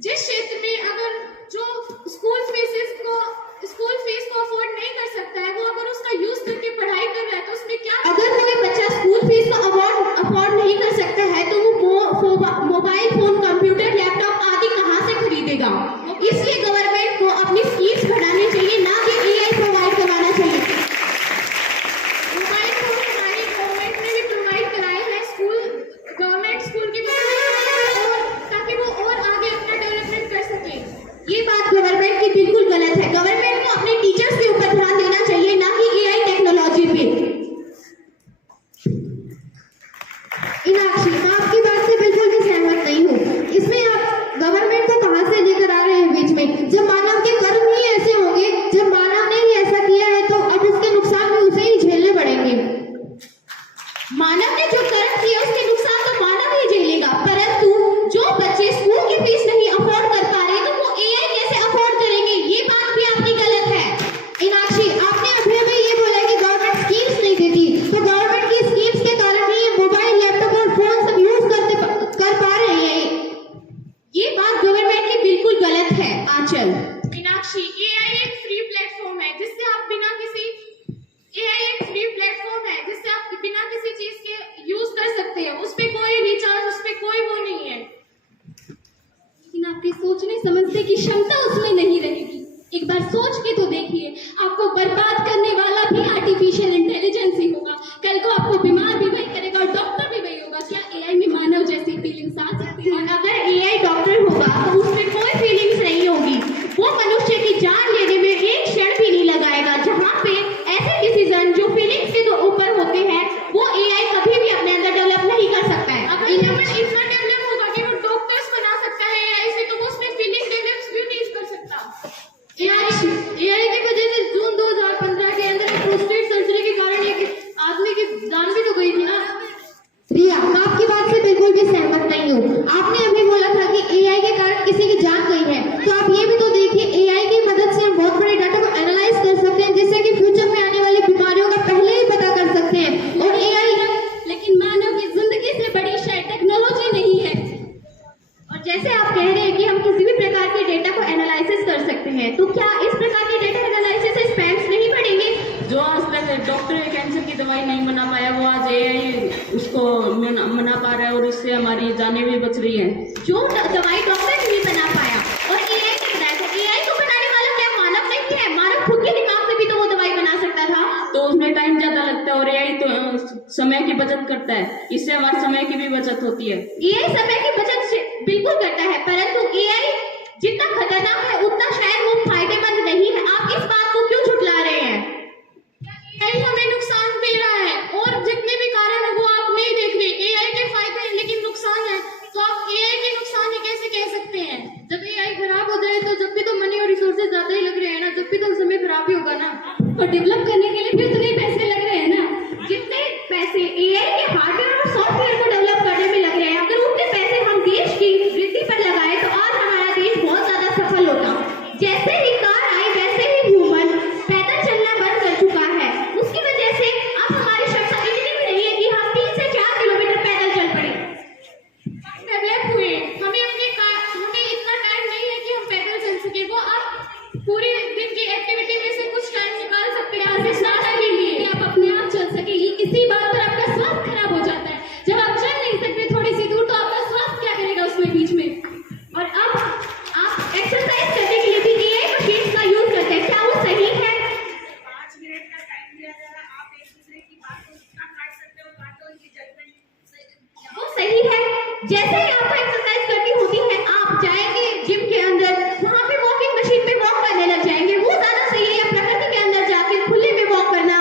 जिस क्षेत्र में अगर जो स्कूल फीस को अफोर्ड नहीं कर सकता है, वो अगर उसका यूज करके पढ़ाई कर रहा है तो उसमें क्या। अगर कोई बच्चा स्कूल फीस को अफोर्ड नहीं कर सकता है तो वो मोबाइल फोन, कंप्यूटर, लैपटॉप आदि कहाँ से खरीदेगा? इसलिए गवर्नमेंट को अपनी स्कीम्स बढ़ानी चाहिए, ना कि एआई प्रोवाइड करवाना चाहिए। मोबाइल फोन हमारी गवर्नमेंट ने भी प्रोवाइड कराए हैं गवर्नमेंट स्कूल की ताकि वो और आगे अपना डेवलपमेंट कर सके। ये बात गवर्नमेंट की बिल्कुल गलत है। गवर्नमेंट को अपने टीचर्स के ऊपर ध्यान देना चाहिए, ना कि एआई टेक्नोलॉजी पे। मीनाक्षी, मैं आपकी बात से बिल्कुल भी सहमत नहीं हूँ। इसमें आप गवर्नमेंट को कहाँ से लेकर आ रहे हैं बीच में? जब मानव के कर्म ही ऐसे होंगे, जब मानव ने ही ऐसा किया है तो अब उसके नुकसान भी उसे ही झेलने पड़ेंगे। मानव ने जो कर्म किया उसके नुकसान तो मानव ही झेलेगा, परंतु जो बच्चे स्कूल की फीस नहीं अफोर्ड कर पा रहे तो वो एआई कैसे अफोर्ड करेंगे? ये बात भी आपकी गलत है। मीनाक्षी, आपने अभी अभी ये बोला कि गवर्नमेंट स्कीम्स नहीं देती, तो गवर्नमेंट की स्कीम्स के कारण ही ये मोबाइल, लैपटॉप और फोन सब यूज कर पा रहे हैं। ये बात गवर्नमेंट की बिल्कुल गलत है। आंचल, मीनाक्षी, एआई एक फ्री प्लेटफॉर्म है जिससे आप बिना किसी चीज के यूज कर सकते हैं। उस पे कोई रिचार्ज, उस पे कोई वो नहीं है। लेकिन आपकी सोचने समझने की क्षमता उसमें नहीं रहेगी। एक बार सोच के तो देखिए, आपको बर्बाद करने वाला भी आर्टिफिशियल इंटेलिजेंस ही होगा। कल को आपको बीमार भी वही करेगा और डॉक्टर भी वही होगा। क्या एआई में मानव जैसी फीलिंग्स आ सकती है? और अगर एआई डॉक्टर होगा तो उसमें कोई फीलिंग्स नहीं होगी। वो मनुष्य की जान लेने में एक क्षण भी नहीं लगाएगा। जहाँ पे ऐसे डिसीजन जो फीलिंग्स के तो ऊपर होते हैं, वो एआई कभी भी अपने अंदर डेवलप नहीं कर सकता है। अगर इतना डेवलप होगा कि वो डॉक्टर्स बना सकता है एआई से, तो वो उसमें फीलिंग डेवलप भी नहीं कर सकता। एआई की वजह से जून 2015 के अंदर प्रोस्टेट सर्जरी के कारण एक आदमी की जान भी तो गई थी ना। रिया, मैं आपकी बात से बिल्कुल भी सहमत नहीं हूँ। आपने अभी बोला था कि एआई के कारण किसी की जान गई है, तो आप ये भी तो देखिए, एआई की मदद से हम बहुत बड़े डाटा को एनालाइज कर सकते हैं, जिससे कि फ्यूचर में आने वाली बीमारियों का पहले ही पता कर सकते हैं। और एआई, लेकिन मानव की जिंदगी से बड़ी शायद टेक्नोलॉजी नहीं है। और जैसे आप कह रहे हैं कि हम किसी भी प्रकार के डेटा को एनालिसिस कर सकते हैं, तो क्या इस प्रकार के डेटा एनालिसिस से स्पैम्स नहीं बढ़ेंगे? जो आज तक डॉक्टर कैंसर की दवाई नहीं बना पाया, वो आज एआई उसको बना पा रहा है और इससे हमारी जानें भी बच रही हैं। जो दवाई डॉक्टर नहीं बना पाया और एआई ने बनाया, तो एआई को बनाने वाला क्या मानव नहीं है? मानव खुद के दिमाग से भी तो वो दवाई बना सकता था। तो उसमें टाइम ज्यादा लगता है और एआई समय की बचत करता है, इससे हमारे समय की भी बचत होती है। एआई समय की बचत बिल्कुल करता है, परंतु एआई जितना खतरनाक है उतना शायद वो फायदेमंद नहीं है। आप इस बात को क्यों झुठला रहे हैं? एआई हमें नुकसान दे रहा है और जितने भी कारण है वो आप नहीं देख रहे। एआई के फायदे हैं लेकिन नुकसान है, तो आप एआई के नुकसान ही कैसे कह सकते हैं? जब एआई खराब हो जाए तो जब भी तो मनी और रिसोर्सेज ज्यादा ही लग रहे हैं ना, जब भी तो समय खराब ही होगा ना। और डेवलप करने के लिए भी उतने ही पैसे लग रहे हैं ना। जितने पैसे एआई के हार्डवेयर और सॉफ्टवेयर को डेवलप करने में लग रहे हैं, अगर उतने पैसे हम देश की वृद्धि पर लगाए तो आज हमारा देश बहुत ज्यादा सफल होता। जैसे ही कार आई वैसे ही ह्यूमन पैदल चलना बंद कर चुका है। उसकी वजह से अब हमारी क्षमता इतनी भी नहीं है कि हम 3 से 4 किलोमीटर पैदल चल पड़े। डेवलप हुए, हमें इतना टाइम नहीं है कि हम पैदल चल सके। वो आप पूरे दिन की एक्टिविटी में से कुछ टाइम निकाल सकते हैं आज स्टार्ट के लिए कि आप अपने आप चल सके। इसी बात पर आपका स्वास्थ्य खराब हो जाता है। जब आप चल नहीं सकते थोड़ी सी दूर तो आपका स्वास्थ्य क्या करेगा उसमें बीच में। और अब आप एक्सरसाइज करने के लिए भी एआई मशीन्स का यूज करते हैं, क्या वो सही है? 5 मिनट का टाइम दिया जा रहा, आप एक दूसरे की बात को कितना काट सकते हो, काटो, ये जजमेंट वो सही है। जैसे ही आपको एक्सरसाइज करनी होती है आप जाएंगे जिम के अंदर, वहां पे वॉकिंग मशीन पे वॉक करने लग जाएंगे, वो ज्यादा सही है या प्रकृति के अंदर जाके खुले में वॉक करना?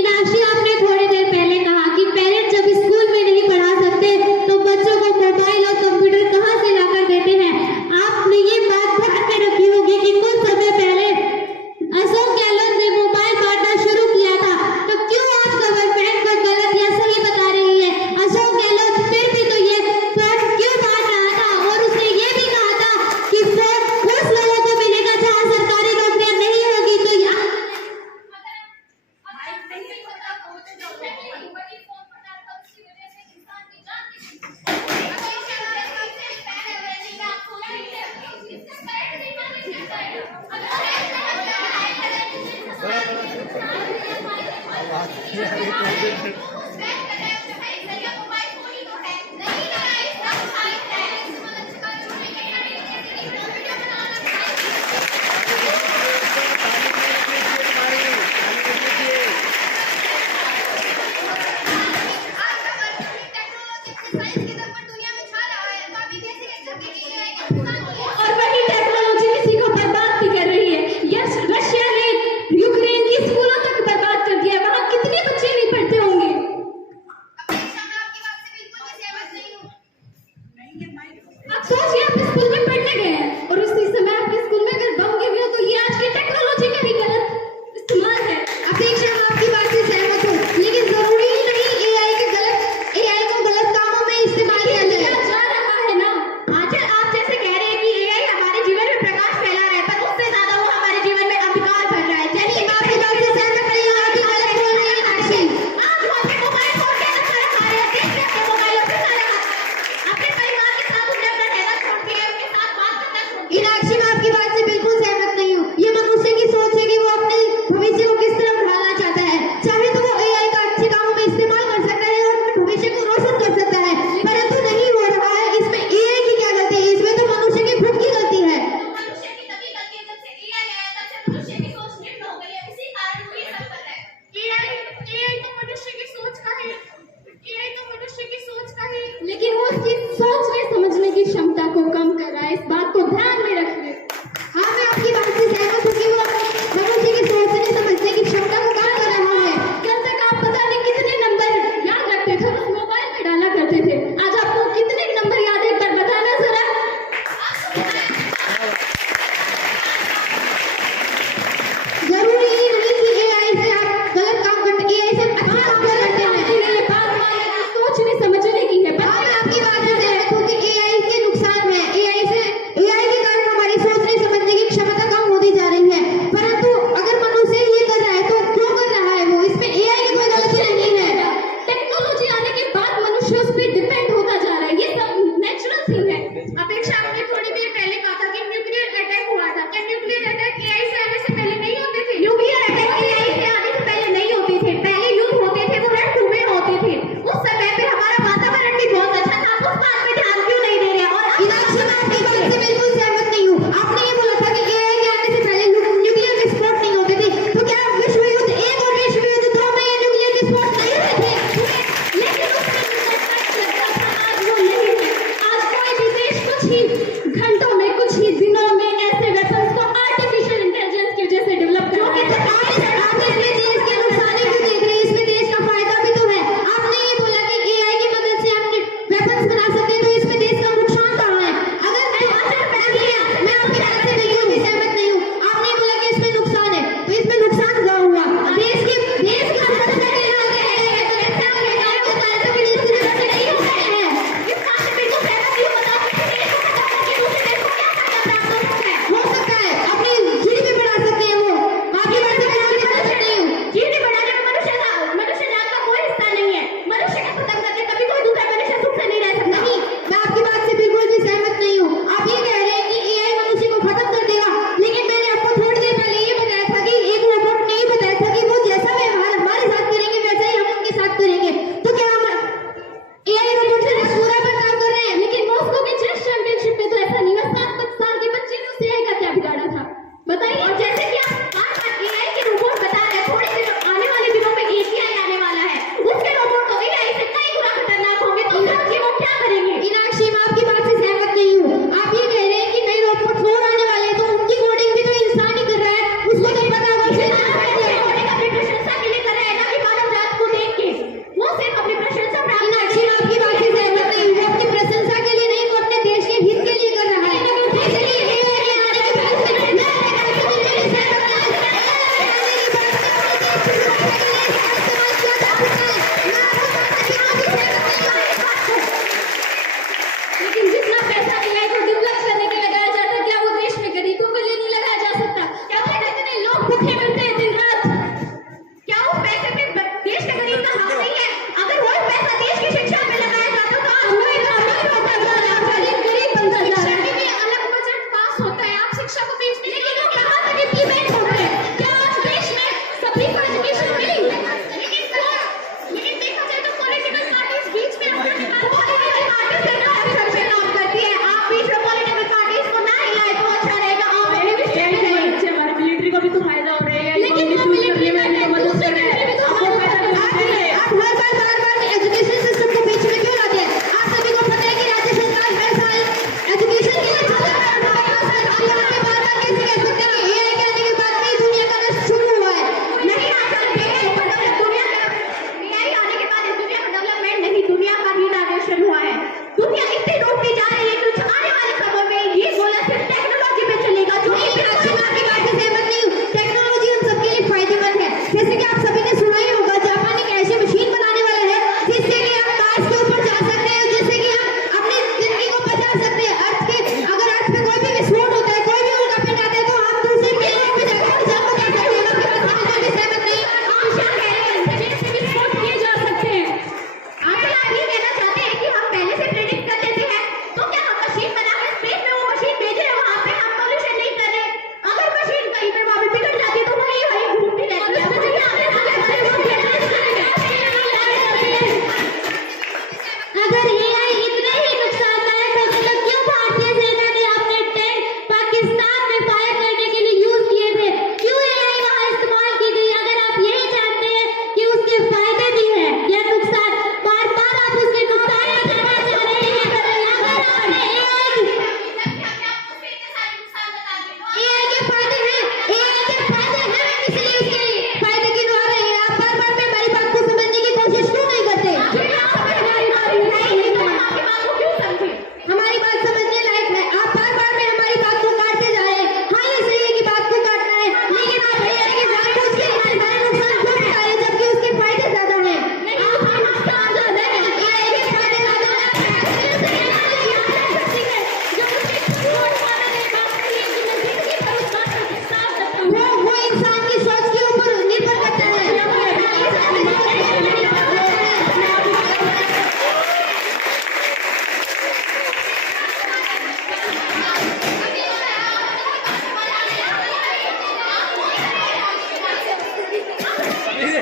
इनाशी, आपने थोड़ी देर पहले कहा कि पेरेंट्स जब स्कूल में नहीं पढ़ा सकते तो बच्चों को मोबाइल और कंप्यूटर कहाँ से लाकर देते हैं। आपने ये बात ध्यान में रखी होगी कि कुछ समय पहले अशोक गहलोत ने मोबाइल बांटना शुरू किया था, तो क्यों आज गवर्नमेंट को गलत या सही बता रही है? अशोक गहलोत फिर भी तो ये फोन क्यों बांट रहा था? और उसने ये भी कहा था कि फोन उस लोगों को मिलेगा जहाँ सरकारी नौकरियां नहीं होगी। तो और वही टेक्नोलॉजी किसी को बर्बाद भी कर रही है। यस, रशिया ने यूक्रेन की स्कूलों तक बर्बाद कर दिया है, वहां कितने बच्चे नहीं पढ़ते होंगे।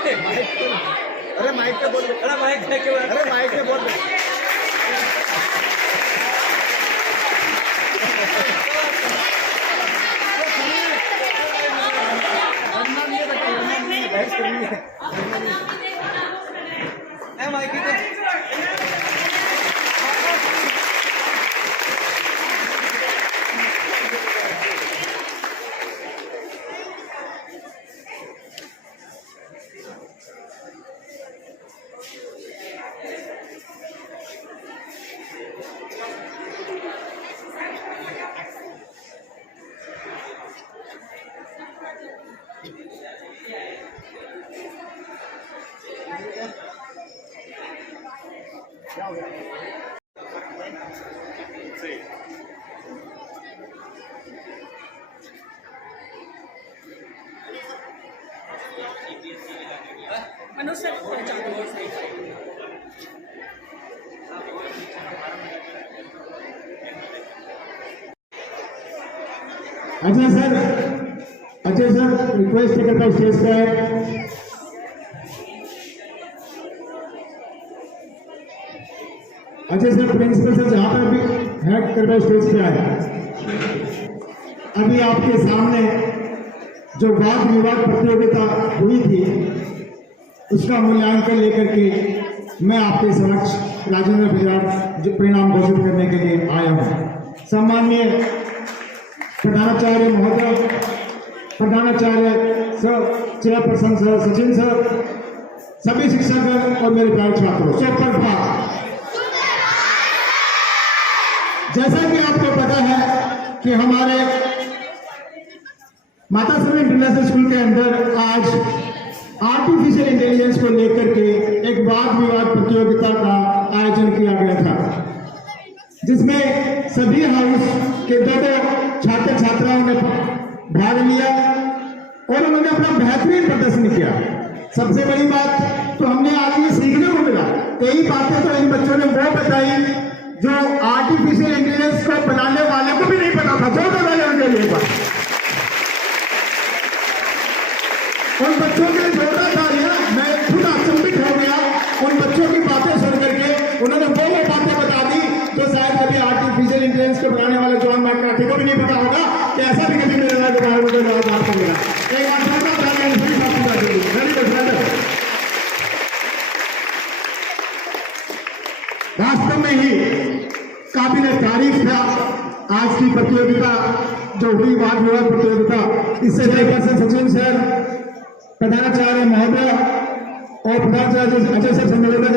अरे माइक पे बोल, अरे माइक पे बोल। बहस करनी है। माइक मनुष्य अजय सर रिक्वेस्ट करता हूँ स्टेज पे। अजय सर प्रिंसिपल सर जहाँ पर भी है कृपया स्टेज पे आए। अभी आपके सामने जो वाद विवाद प्रतियोगिता हुई थी उसका मूल्यांकन लेकर के मैं आपके समक्ष राजेंद्र गुजरात जो परिणाम घोषित करने के लिए आया हूँ। सम्माननीय प्रधानाचार्य महोदय, प्रधानाचार्य sir, chairperson sir, Sachin sir, सभी शिक्षक और मेरे प्यारे छात्रों, सुप्रभात। जैसा कि आपको पता है कि हमारे माता समी इंटरनेशनल स्कूल के अंदर आज आर्टिफिशियल इंटेलिजेंस को लेकर के एक वाद विवाद प्रतियोगिता का आयोजन किया गया था, जिसमें सभी हाउस के दो छात्र छात्राओं ने भाग लिया और उन्होंने अपना बेहतरीन प्रदर्शन किया। सबसे बड़ी बात तो हमने आज ये सीखने को मिला, कई बातें तो इन बच्चों ने वो बताई जो आर्टिफिशियल इंटेलिजेंस को बनाने वाले को भी नहीं पता था, जो बता उनके लिए बात। उन बच्चों के लिए जोड़ा था लिया, मैं खुद अचंभित हो गया उन बच्चों की बातें सुन करके। उन्होंने वो बातें बता दी तो शायद कभी आर्टिफिशियल इंटेलिजेंस को बनाने वाले जॉन मैककार्थी को भी नहीं पता होगा कि ऐसा भी कभी मेरे बारे में मुझे बात करेगा। एक बात वास्तव में ही काबिल तारीफ था आज की प्रतियोगिता जो हुई वाद विवाद प्रतियोगिता। इससे चेयरपर्सन सचिन सर, प्रधानाचार्य महोदय और प्रधानाचार्य अजय सर से निवेदन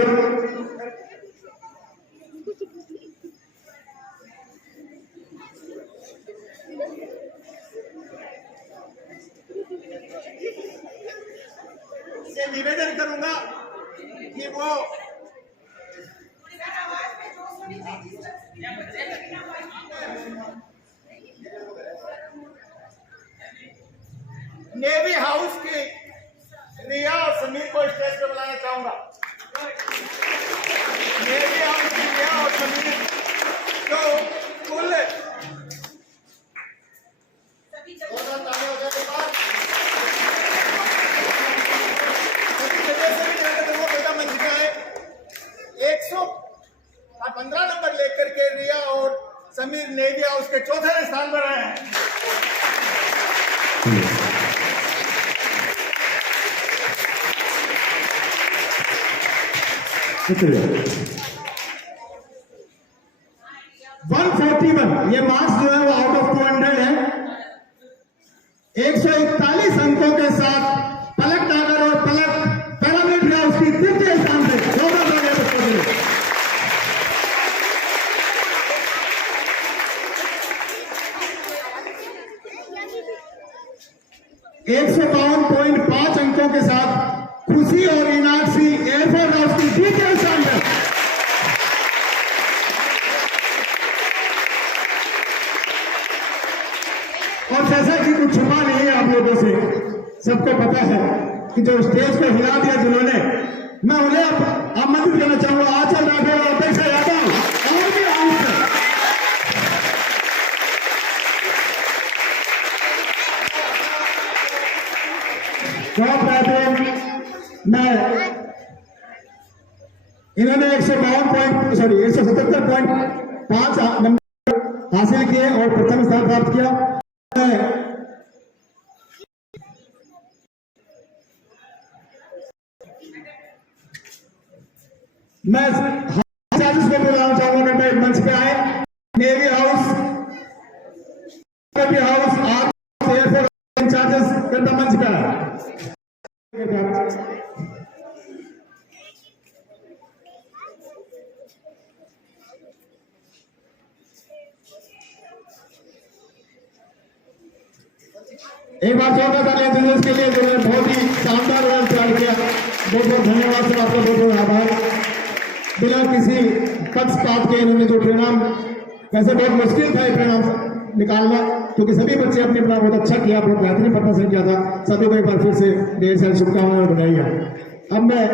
निवेदन करूंगा कि वो नेवी हाउस की रिया और समीर को स्टेज पर बुलाना चाहूंगा। नेवी हाउस की रिया और समीर जो कुल बेटा मंच का है 115 नंबर लेकर के रिया और समीर नेवी हाउस के चौथे स्थान पर आए हैं। शुक्रिया। 141 ये मार्क्स जो है वो आउट ऑफ 200 है। 141 अंकों के साथ पलक डागर और पलक पैरामिड हाउस की तृतीय स्थान से 152.5 अंकों के साथ खुशी और इनाक्षी एयरफोर्स हाउस की द्वितीय स्थान है। और जैसा कि कुछ छुपा नहीं है आप लोगों से, सबको पता है कि जो स्टेज को हिला दिया जिन्होंने, मैं उन्हें आमंत्रित करना चाहूंगा। आचल राठौर और अपेक्षा यादव और भी हाउस है। बहुत बेहतरीन मैं इन्होंने 177.5 नंबर हासिल किए और प्रथम स्थान प्राप्त किया। मैं चार्जेस को बुलाना चाहूंगा कि मंच पे आए। नेवी हाउस एयरफोर्स इंचार्जेस करता मंच पे आए। एक बार जोरदार तालियां दीजिए इसके लिए जो बहुत ही शानदार रोल तैयार किया। बहुत बहुत धन्यवाद सर, आपका बहुत बहुत आभार। बिना किसी पक्षपात के इन्होंने जो परिणाम, वैसे बहुत मुश्किल था ये परिणाम निकालना, क्योंकि सभी बच्चे अपने अपना बहुत अच्छा किया, बहुत बेहतरीन प्रदर्शन किया था। सभी को एक बार फिर से ढेर सारी शुभकामनाएं और बधाई। अब मैं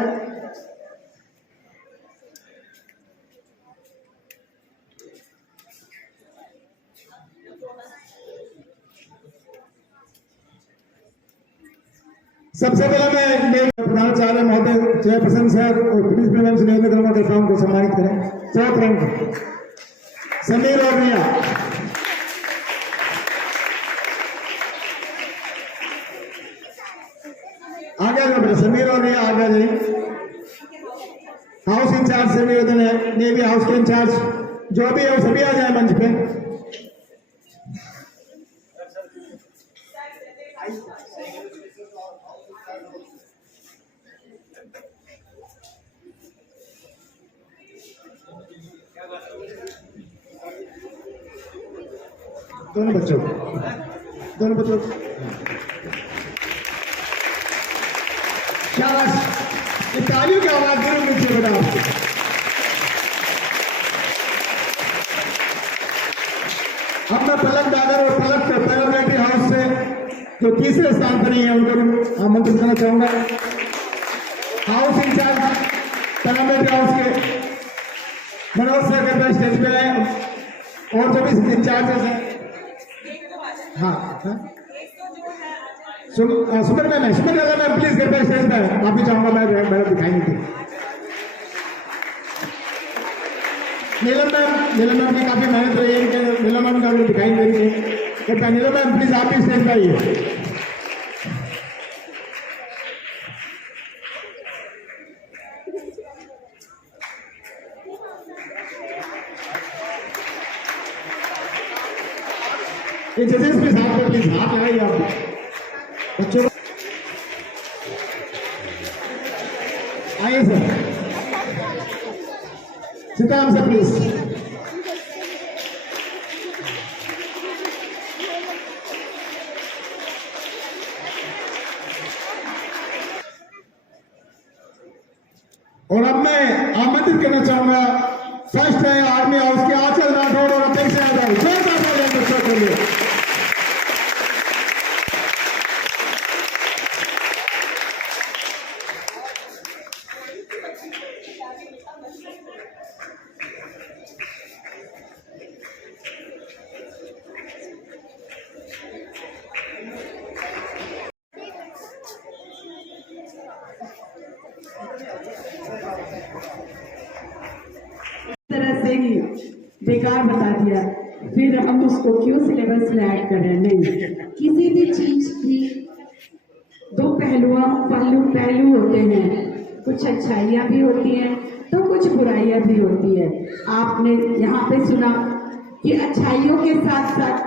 सबसे पहले मैं प्रधानाचार्य महोदय जयप्रसन्न सर और पुलिस विभाग से निवेदन करूंगा कि को सम्मानित करें। 4th रैंक समीर और रिया। आगे जाओ समीर और रिया, आगे जाइए। हाउस इंचार्ज से निवेदन है, नेवी हाउस के इंचार्ज जो भी है वो सभी आ जाए मंच पे। दोनों बच्चों शाबाश, ये तालियों की आवाज जरूर नीचे बेटा। अब मैं पलक दादर और पलक पैरामिलिट्री हाउस से जो तीसरे स्थान पर ही है उनको आमंत्रित करना चाहूंगा। हाउस इंचार्ज पैरामिलिट्री हाउस के मनोज सर के स्टेज पे आए और जो भी इंचार्जेस हैं। हाँ सुमन मैम प्लीज घर पर स्टेज पर माफी चाहूंगा, मैं दिखाई नहीं थी। नीलम मैम की काफी मेहनत रही है, नीलम मैम का दिखाई नहीं रही है। नीलम मैम प्लीज आप भी स्टेज पर आइए। ये जजेस के साथ में प्लीज हाथ लगाइए आप बच्चों। आइए सर, सीताराम सर प्लीज। और अब मैं आमंत्रित करना चाहूंगा फर्स्ट है आर्मी हाउस के आंचल राठौड़ और अपेक्षा यादव। जोरदार तालियां बच्चों के लिए। तरह से ही बेकार बता दिया, फिर हम उसको क्यों सिलेबस में ऐड कर रहे हैं? नहीं, किसी भी चीज की दो पहलू होते हैं, कुछ अच्छाइयाँ भी होती हैं तो कुछ बुराइयाँ भी होती है। आपने यहाँ पे सुना कि अच्छाइयों के साथ साथ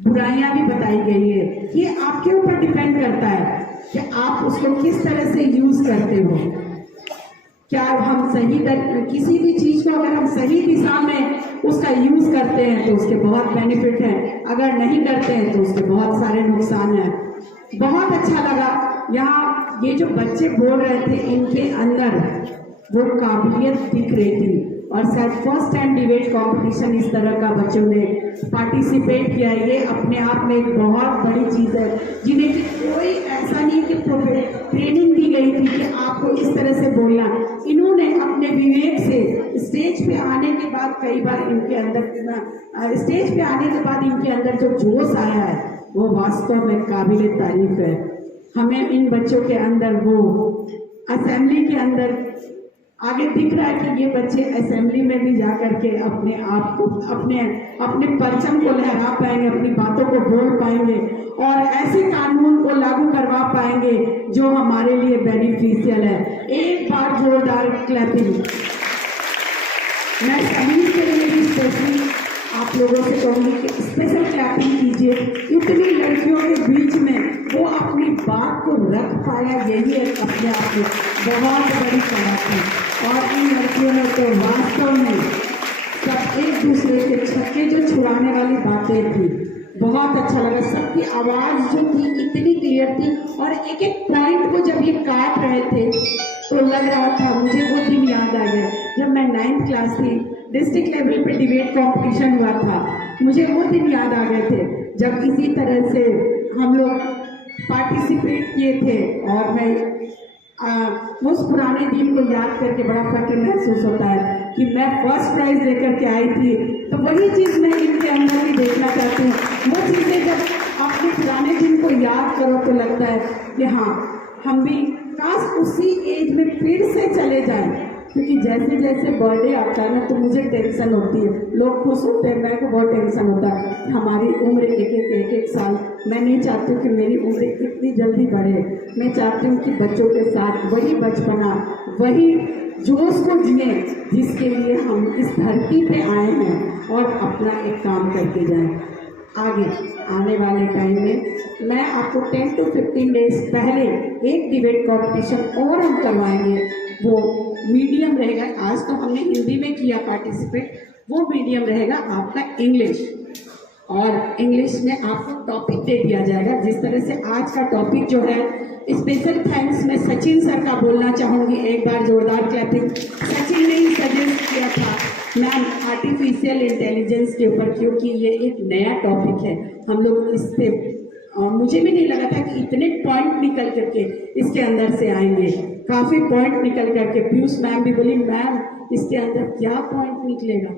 बुराइयाँ भी बताई गई है। ये आपके ऊपर डिपेंड करता है कि आप उसको किस तरह से यूज करते हो। क्या हम किसी भी चीज को अगर हम सही दिशा में उसका यूज करते हैं तो उसके बहुत बेनिफिट हैं, अगर नहीं करते हैं तो उसके बहुत सारे नुकसान हैं। बहुत अच्छा लगा यहाँ ये जो बच्चे बोल रहे थे, इनके अंदर वो काबिलियत दिख रही थी और शायद फर्स्ट टाइम डिबेट कंपटीशन इस तरह का बच्चों ने पार्टिसिपेट किया। ये अपने आप में एक बहुत बड़ी चीज है, जिन्हें कि कोई ऐसा नहीं कि ट्रेनिंग दी गई थी कि आपको इस तरह से बोलना। इन्होंने अपने विवेक से स्टेज पे आने के बाद कई बार इनके अंदर जो जोश आया है वो वास्तव में काबिले तारीफ है। हमें इन बच्चों के अंदर वो असेंबली के अंदर आगे दिख रहा है कि ये बच्चे असेंबली में भी जा करके अपने आप को अपने परचम को लहरा पाएंगे, अपनी बातों को बोल पाएंगे और ऐसे कानून को लागू करवा पाएंगे जो हमारे लिए बेनिफिशियल है। एक बार जोरदार क्लैपिंग। मैं सभी के लिए भी स्पेशली आप लोगों से कहूँगी कि स्पेशल क्लैपिंग कीजिए। इतनी लड़कियों के बीच में वो अपनी बात को रख पाया, यही एक अपने आप में बहुत बड़ी कला थी। और इन लड़कियों ने तो वास्तव में सब एक दूसरे के छक्के जो छुड़ाने वाली बातें थी, बहुत अच्छा लगा। सबकी आवाज़ जो थी इतनी क्लियर थी और एक एक पॉइंट को जब ये काट रहे थे तो लग रहा था, मुझे वो दिन याद आ गया जब मैं 9th क्लास थी, डिस्ट्रिक्ट लेवल पे डिबेट कंपटीशन हुआ था। मुझे वो दिन याद आ गए थे जब इसी तरह से हम लोग पार्टिसिपेट किए थे और मैं उस पुराने दिन को याद करके बड़ा फख्र महसूस होता है कि मैं फर्स्ट प्राइज लेकर के आई थी। तो वही चीज़ मैं इनके अंदर भी देखना चाहती हूँ। वो चीज़ें जब अपने पुराने दिन को याद करो तो लगता है कि हाँ, हम भी काश उसी एज में फिर से चले जाएं। क्योंकि जैसे जैसे बर्थडे आता है ना तो मुझे टेंशन होती है, लोग खुश होते हैं, मेरे को बहुत टेंशन होता है। हमारी उम्र एक साल, मैं नहीं चाहती हूँ कि मेरी उम्र इतनी जल्दी बढ़े। मैं चाहती हूँ कि बच्चों के साथ वही बचपना, वही जोश को जिए जिसके लिए हम इस धरती पे आए हैं और अपना एक काम करके जाएं। आगे आने वाले टाइम में मैं आपको 10 to 15 डेज पहले एक डिबेट कॉम्पिटिशन और हम करवाएंगे। वो मीडियम रहेगा, आज तो हमने हिंदी में किया पार्टिसिपेट, वो मीडियम रहेगा आपका इंग्लिश। और इंग्लिश में आपको टॉपिक दे दिया जाएगा। जिस तरह से आज का टॉपिक जो है, स्पेशल थैंक्स मैं सचिन सर का बोलना चाहूँगी। एक बार जोरदार क्लैपिंग। सचिन ने ही सजेस्ट किया था मैम आर्टिफिशियल इंटेलिजेंस के ऊपर, क्योंकि ये एक नया टॉपिक है। हम लोग इस पे मुझे भी नहीं लगा था कि इतने पॉइंट निकल करके इसके अंदर से आएंगे। काफ़ी पॉइंट निकल करके पीयूष मैम भी बोली मैम इसके अंदर क्या पॉइंट निकलेगा।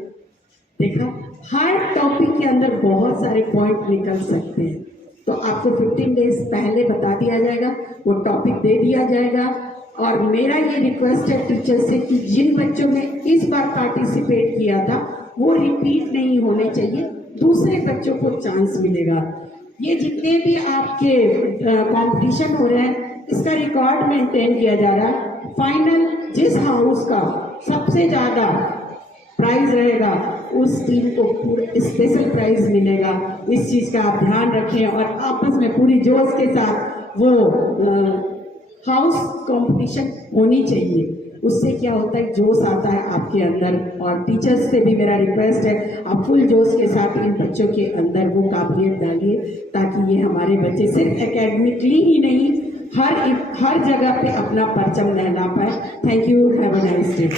देखा, हर टॉपिक के अंदर बहुत सारे पॉइंट निकल सकते हैं। तो आपको 15 डेज पहले बता दिया जाएगा, वो टॉपिक दे दिया जाएगा। और मेरा ये रिक्वेस्ट है टीचर से कि जिन बच्चों ने इस बार पार्टिसिपेट किया था वो रिपीट नहीं होने चाहिए, दूसरे बच्चों को चांस मिलेगा। ये जितने भी आपके कंपटीशन हो रहे हैं इसका रिकॉर्ड मेंटेन किया जा रहा है। फाइनल जिस हाउस का सबसे ज़्यादा प्राइज रहेगा उस टीम को पूरा स्पेशल प्राइज मिलेगा। इस चीज़ का आप ध्यान रखें और आपस में पूरी जोश के साथ वो हाउस कंपटीशन होनी चाहिए। उससे क्या होता है, जोश आता है आपके अंदर। और टीचर्स से भी मेरा रिक्वेस्ट है आप फुल जोश के साथ इन बच्चों के अंदर वो काबिलियत डालिए ताकि ये हमारे बच्चे सिर्फ एकेडमिकली ही नहीं हर जगह पे अपना परचम लहरा पाए। Thank you, have a nice day.